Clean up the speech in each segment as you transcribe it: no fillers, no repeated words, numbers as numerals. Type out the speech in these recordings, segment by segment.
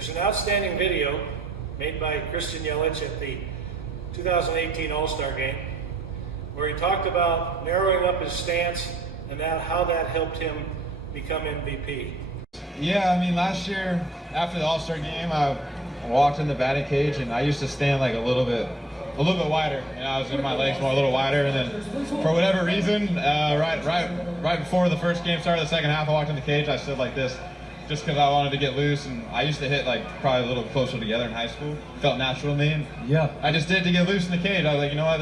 There's an outstanding video made by Christian Yelich at the 2018 All-Star Game where he talked about narrowing up his stance and how that helped him become MVP. Yeah, I mean, last year after the All-Star Game, I walked in the batting cage and I used to stand like a little bit wider, and I was in my legs more a little wider, and then for whatever reason, right before the first game started, the second half, I walked in the cage, I stood like this just because I wanted to get loose, and I used to hit like probably a little closer together in high school. Felt natural to me, and yeah, I just did to get loose in the cage. I was like, you know what,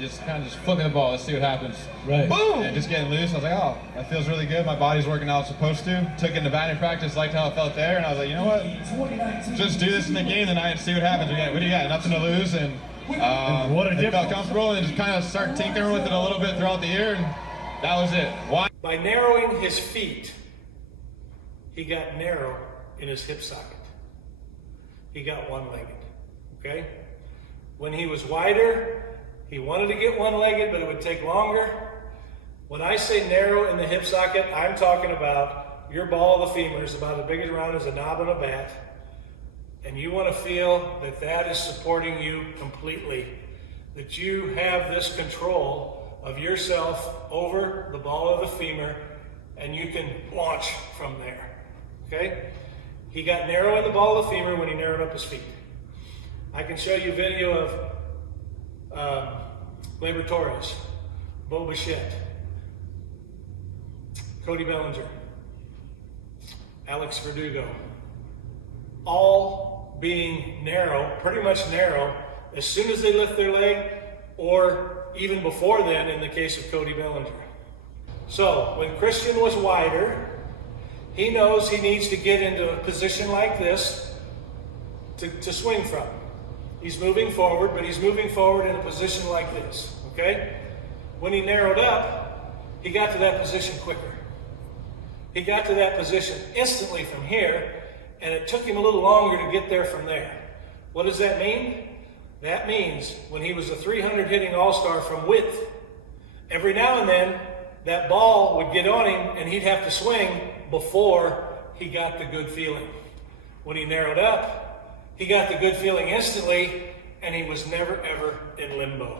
just kind of flipping the ball, let's see what happens. Right. Boom! And just getting loose. I was like, oh, that feels really good. My body's working how it's supposed to. Took it into batting practice, liked how it felt there, and I was like, you know what? Just do this in the game tonight and see what happens. What do you got? Nothing to lose, and what a it felt difference. comfortable, and just kind of start tinkering with it a little bit throughout the year, and that was it. Why? By narrowing his feet, he got narrow in his hip socket. He got one-legged, okay? When he was wider, he wanted to get one-legged, but it would take longer. When I say narrow in the hip socket, I'm talking about your ball of the femur is about as big around as a knob on a bat, and you want to feel that that is supporting you completely, that you have this control of yourself over the ball of the femur, and you can launch from there, okay? He got narrow in the ball of the femur when he narrowed up his feet. I can show you video of Gleyber Torres, Bo Bichette, Cody Bellinger, Alex Verdugo, all being narrow, pretty much narrow, as soon as they lift their leg, or even before then in the case of Cody Bellinger. So when Christian was wider, he knows he needs to get into a position like this to swing from. He's moving forward, but he's moving forward in a position like this, okay? When he narrowed up, he got to that position quicker. He got to that position instantly from here, and it took him a little longer to get there from there. What does that mean? That means when he was a 300 hitting all-star from width, every now and then that ball would get on him and he'd have to swing before he got the good feeling. When he narrowed up, he got the good feeling instantly, and he was never ever in limbo.